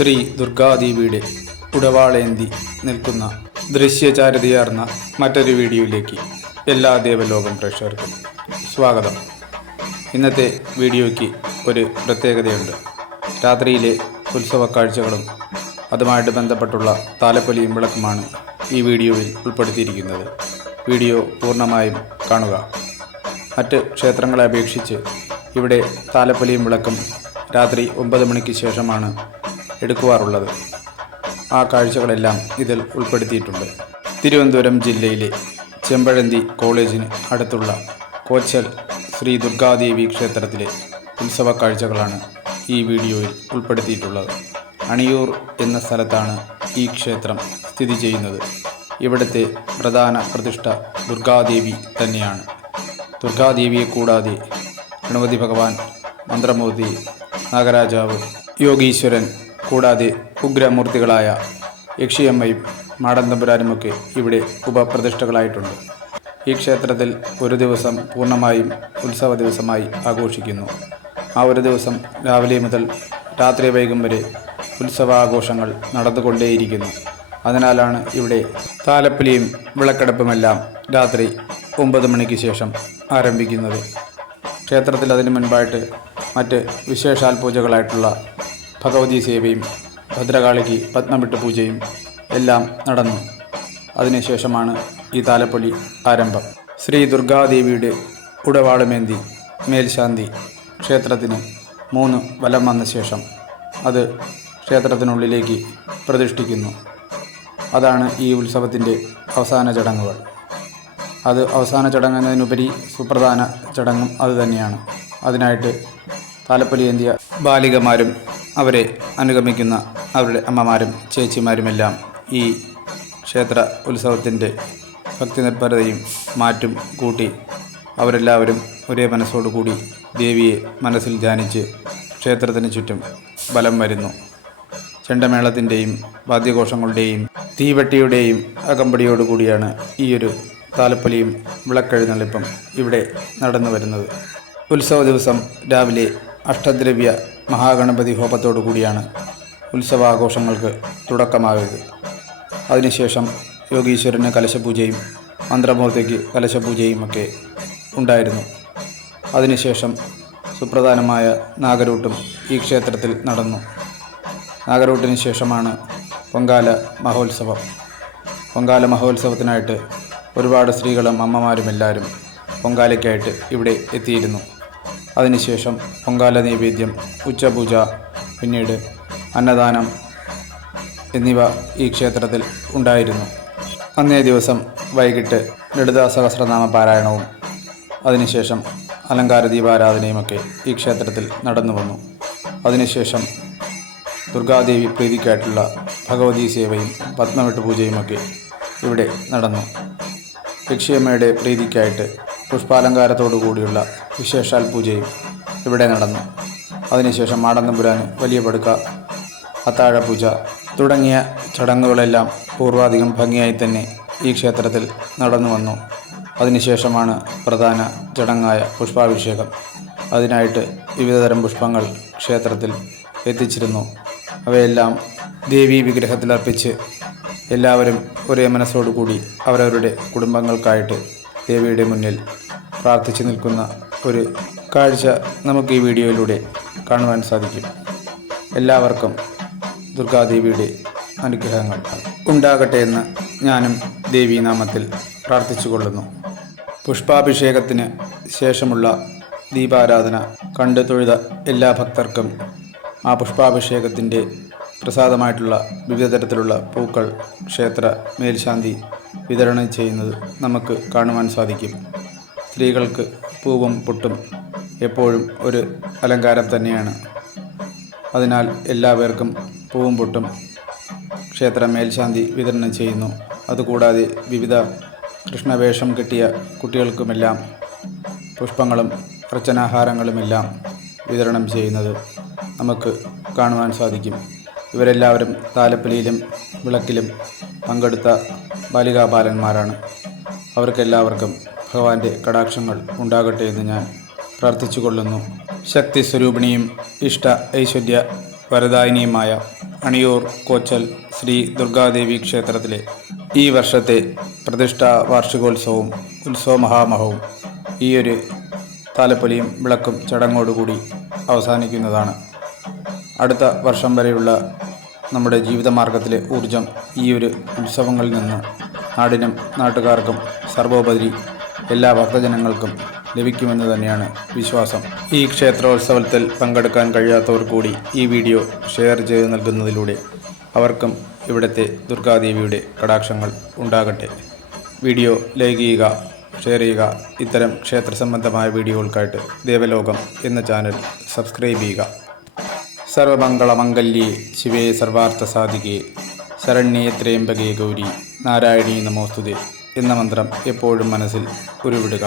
ശ്രീ ദുർഗാദേവിയുടെ ഉടവാളേന്തി നിൽക്കുന്ന ദൃശ്യചാരതയാർന്ന മറ്റൊരു വീഡിയോയിലേക്ക് എല്ലാ ദേവലോകം പ്രേക്ഷകർക്കും സ്വാഗതം. ഇന്നത്തെ വീഡിയോയ്ക്ക് ഒരു പ്രത്യേകതയുണ്ട്. രാത്രിയിലെ ഉത്സവ കാഴ്ചകളും അതുമായിട്ട് ബന്ധപ്പെട്ടുള്ള താലപ്പൊലിയും വിളക്കുമാണ് ഈ വീഡിയോയിൽ ഉൾപ്പെടുത്തിയിരിക്കുന്നത്. വീഡിയോ പൂർണമായും കാണുക. മറ്റ് ക്ഷേത്രങ്ങളെ അപേക്ഷിച്ച് ഇവിടെ താലപ്പൊലിയും വിളക്കും രാത്രി ഒമ്പത് മണിക്ക് ശേഷമാണ് എടുക്കുവാറുള്ളത്. ആ കാഴ്ചകളെല്ലാം ഇതിൽ ഉൾപ്പെടുത്തിയിട്ടുണ്ട്. തിരുവനന്തപുരം ജില്ലയിലെ ചെമ്പഴന്തി കോളേജിന് അടുത്തുള്ള കോച്ചൽ ശ്രീ ദുർഗാദേവി ക്ഷേത്രത്തിലെ ഉത്സവ കാഴ്ചകളാണ് ഈ വീഡിയോയിൽ ഉൾപ്പെടുത്തിയിട്ടുള്ളത്. അണിയൂർ എന്ന സ്ഥലത്താണ് ഈ ക്ഷേത്രം സ്ഥിതി ചെയ്യുന്നത്. ഇവിടുത്തെ പ്രധാന പ്രതിഷ്ഠ ദുർഗാദേവി തന്നെയാണ്. ദുർഗാദേവിയെ കൂടാതെ ഗണപതി ഭഗവാൻ മന്ത്രമൂർത്തി നാഗരാജാവ് യോഗീശ്വരൻ കൂടാതെ ഉഗ്രമൂർത്തികളായ യക്ഷിയമ്മയും മാടന്തപുരാനുമൊക്കെ ഇവിടെ ഉപപ്രതിഷ്ഠകളായിട്ടുണ്ട്. ഈ ക്ഷേത്രത്തിൽ ഒരു ദിവസം പൂർണമായും ഉത്സവ ദിവസമായി ആഘോഷിക്കുന്നു. ആ ഒരു ദിവസം രാവിലെ മുതൽ രാത്രി വൈകും വരെ ഉത്സവാഘോഷങ്ങൾ നടന്നുകൊണ്ടേയിരിക്കുന്നു. അതിനാലാണ് ഇവിടെ താലപ്പലിയും വിളക്കെടുപ്പുമെല്ലാം രാത്രി ഒമ്പത് മണിക്ക് ശേഷം ആരംഭിക്കുന്നത്. ക്ഷേത്രത്തിൽ അതിനു മുൻപായിട്ട് മറ്റ് വിശേഷാൽ പൂജകളായിട്ടുള്ള ഭഗവതി സേവയും ഭദ്രകാളിക്ക് പത്മവിട്ട് പൂജയും എല്ലാം നടന്നു. അതിനുശേഷമാണ് ഈ താലപ്പൊലി ആരംഭം. ശ്രീ ദുർഗാദേവിയുടെ ഉടവാളുമേന്തി മേൽശാന്തി ക്ഷേത്രത്തിന് മൂന്ന് വലം വന്ന ശേഷം അത് ക്ഷേത്രത്തിനുള്ളിലേക്ക് പ്രതിഷ്ഠിക്കുന്നു. അതാണ് ഈ ഉത്സവത്തിന്റെ അവസാന ചടങ്ങുകൾ. അത് അവസാന ചടങ്ങുന്നതിനുപരി സുപ്രധാന ചടങ്ങും അതുതന്നെയാണ് അതിനായിട്ട് താലപ്പൊലിയേന്തിയ ബാലികമാരും അവരെ അനുഗമിക്കുന്ന അവരുടെ അമ്മമാരും ചേച്ചിമാരുമെല്ലാം ഈ ക്ഷേത്ര ഉത്സവത്തിന്റെ ഭക്തി നിർഭരതയും മാറ്റും കൂട്ടി അവരെല്ലാവരും ഒരേ മനസ്സോടുകൂടി ദേവിയെ മനസ്സിൽ ധ്യാനിച്ച് ക്ഷേത്രത്തിന് ചുറ്റും ബലം വരുന്നു. ചെണ്ടമേളത്തിന്റെയും വാദ്യഘോഷങ്ങളുടെയും തീവട്ടിയുടെയും അകമ്പടിയോടുകൂടിയാണ് ഈയൊരു താലപ്പൊലിയും വിളക്കെഴുന്നള്ളിപ്പും ഇവിടെ നടന്നു വരുന്നത് ഉത്സവ ദിവസം രാവിലെ അഷ്ടദ്രവ്യ മഹാഗണപതി ഹോമത്തോടു കൂടിയാണ് ഉത്സവാഘോഷങ്ങൾക്ക് തുടക്കമാകുന്നത് അതിനുശേഷം യോഗീശ്വരന് കലശപൂജയും മന്ത്രമൂർത്തിക്ക് കലശപൂജയും ഒക്കെ ഉണ്ടായിരുന്നു. അതിനുശേഷം സുപ്രധാനമായ നാഗരൂട്ടും ഈ ക്ഷേത്രത്തിൽ നടന്നു. നാഗരൂട്ടിന് ശേഷമാണ് പൊങ്കാല മഹോത്സവം. പൊങ്കാല മഹോത്സവത്തിനായിട്ട് ഒരുപാട് സ്ത്രീകളും അമ്മമാരും എല്ലാവരും പൊങ്കാലയ്ക്കായിട്ട് ഇവിടെ എത്തിയിരുന്നു. അതിനുശേഷം പൊങ്കാല നൈവേദ്യം ഉച്ചപൂജ പിന്നീട് അന്നദാനം എന്നിവ ഈ ക്ഷേത്രത്തിൽ ഉണ്ടായിരുന്നു. അന്നേ ദിവസം വൈകിട്ട് ലളിതാ സഹസ്രനാമ പാരായണവും അതിനുശേഷം അലങ്കാര ദീപാരാധനയുമൊക്കെ ഈ ക്ഷേത്രത്തിൽ നടന്നു വന്നു. അതിനുശേഷം ദുർഗാദേവി പ്രീതിക്കായിട്ടുള്ള ഭഗവതി സേവയും പത്മവെട്ട് പൂജയുമൊക്കെ ഇവിടെ നടന്നു. ലക്ഷ്യമ്മയുടെ പ്രീതിക്കായിട്ട് പുഷ്പാലങ്കാരത്തോടു കൂടിയുള്ള വിശേഷാൽ പൂജയും ഇവിടെ നടന്നു. അതിനുശേഷം മാടന്നമ്പുരാന് വലിയ പടുക്ക അത്താഴപൂജ തുടങ്ങിയ ചടങ്ങുകളെല്ലാം പൂർവാധികം ഭംഗിയായി തന്നെ ഈ ക്ഷേത്രത്തിൽ നടന്നു വന്നു. അതിനുശേഷമാണ് പ്രധാന ചടങ്ങായ പുഷ്പാഭിഷേകം. അതിനായിട്ട് വിവിധതരം പുഷ്പങ്ങൾ ക്ഷേത്രത്തിൽ എത്തിച്ചിരുന്നു. അവയെല്ലാം ദേവീ വിഗ്രഹത്തിലർപ്പിച്ച് എല്ലാവരും ഒരേ മനസ്സോടുകൂടി അവരവരുടെ കുടുംബങ്ങൾക്കായിട്ട് ദേവിയുടെ മുന്നിൽ പ്രാർത്ഥിച്ചു നിൽക്കുന്ന ഒരു കാഴ്ച നമുക്ക് ഈ വീഡിയോയിലൂടെ കാണുവാൻ സാധിക്കും. എല്ലാവർക്കും ദുർഗാദേവിയുടെ അനുഗ്രഹങ്ങൾ ഉണ്ടാകട്ടെ എന്ന് ഞാനും ദേവീനാമത്തിൽ പ്രാർത്ഥിച്ചുകൊള്ളുന്നു. പുഷ്പാഭിഷേകത്തിന് ശേഷമുള്ള ദീപാരാധന കണ്ടു തൊഴുത എല്ലാ ഭക്തർക്കും ആ പുഷ്പാഭിഷേകത്തിന്റെ പ്രസാദമായിട്ടുള്ള വിവിധ തരത്തിലുള്ള പൂക്കൾ ക്ഷേത്ര മേൽശാന്തി വിതരണം ചെയ്യുന്നത് നമുക്ക് കാണുവാൻ സാധിക്കും. സ്ത്രീകൾക്ക് പൂവും പൊട്ടും എപ്പോഴും ഒരു അലങ്കാരം തന്നെയാണ്. അതിനാൽ എല്ലാവർക്കും പൂവും പൊട്ടും ക്ഷേത്ര മേൽശാന്തി വിതരണം ചെയ്യുന്നു. അതുകൂടാതെ വിവിധ കൃഷ്ണവേഷം കിട്ടിയ കുട്ടികൾക്കുമെല്ലാം പുഷ്പങ്ങളും അർച്ചനാഹാരങ്ങളുമെല്ലാം വിതരണം ചെയ്യുന്നത് നമുക്ക് കാണുവാൻ സാധിക്കും. ഇവരെല്ലാവരും താലപ്പലിയിലും വിളക്കിലും പങ്കെടുത്ത ബാലികാബാലന്മാരാണ് അവർക്കെല്ലാവർക്കും ഭഗവാന്റെ കടാക്ഷങ്ങൾ ഉണ്ടാകട്ടെ എന്ന് ഞാൻ പ്രാർത്ഥിച്ചുകൊള്ളുന്നു. ശക്തി സ്വരൂപിണിയും ഇഷ്ട ഐശ്വര്യ വരദായിനിയുമായ അണിയൂർ കോച്ചൽ ശ്രീ ദുർഗാദേവി ക്ഷേത്രത്തിലെ ഈ വർഷത്തെ പ്രതിഷ്ഠാ വാർഷികോത്സവവും ഉത്സവ മഹാമഹവും ഈ ഒരു താലപ്പൊലിയും വിളക്കും ചടങ്ങോടുകൂടി അവസാനിക്കുന്നതാണ്. അടുത്ത വർഷം വരെയുള്ള നമ്മുടെ ജീവിതമാർഗത്തിലെ ഊർജം ഈ ഒരു ഉത്സവങ്ങളിൽ നിന്ന് നാടിനും നാട്ടുകാർക്കും സർവോപരി എല്ലാ ഭക്തജനങ്ങൾക്കും ലഭിക്കുമെന്ന് തന്നെയാണ് വിശ്വാസം. ഈ ക്ഷേത്രോത്സവത്തിൽ പങ്കെടുക്കാൻ കഴിയാത്തവർ കൂടി ഈ വീഡിയോ ഷെയർ ചെയ്ത് നൽകുന്നതിലൂടെ അവർക്കും ഇവിടുത്തെ ദുർഗാദേവിയുടെ കടാക്ഷങ്ങൾ ഉണ്ടാകട്ടെ. വീഡിയോ ലൈക്ക് ചെയ്യുക ഷെയർ ചെയ്യുക ഇത്തരം ക്ഷേത്ര സംബന്ധമായ വീഡിയോകൾക്കായിട്ട് ദേവലോകം എന്ന ചാനൽ സബ്സ്ക്രൈബ് ചെയ്യുക. സർവമംഗളമംഗല്യേ ശിവേ സർവാർത്ഥ സാധികേ ശരണ്യേ ത്രയംബകേ ഗൗരി. നാരായണീ നമോസ്തുതേ. എന്ന മന്ത്രം എപ്പോഴും മനസ്സിൽ ഉരുവിടുക.